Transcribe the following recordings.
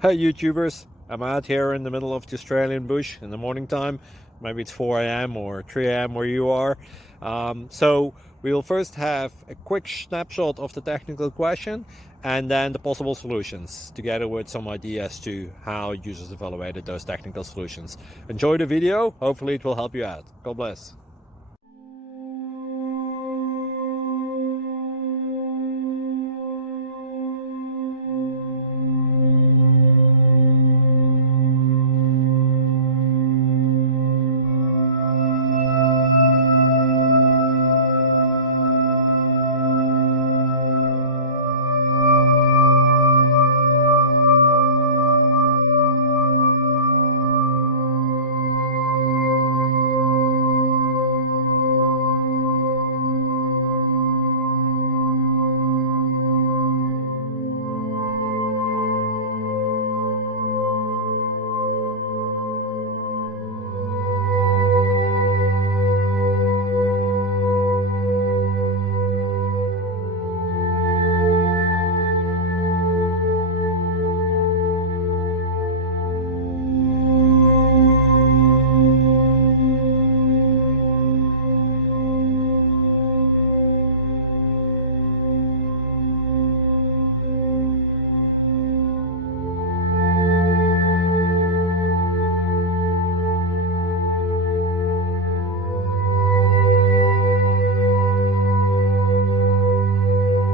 Hey YouTubers, I'm out here in the middle of the Australian bush in the morning time. Maybe it's 4 a.m. or 3 a.m. where you are. So we will first have a quick snapshot of the technical question and then the possible solutions, together with some ideas to how users evaluated those technical solutions. Enjoy the video, hopefully it will help you out. God bless.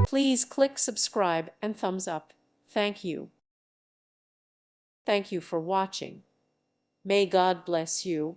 Please click subscribe and thumbs up. Thank you. Thank you for watching. May God bless you.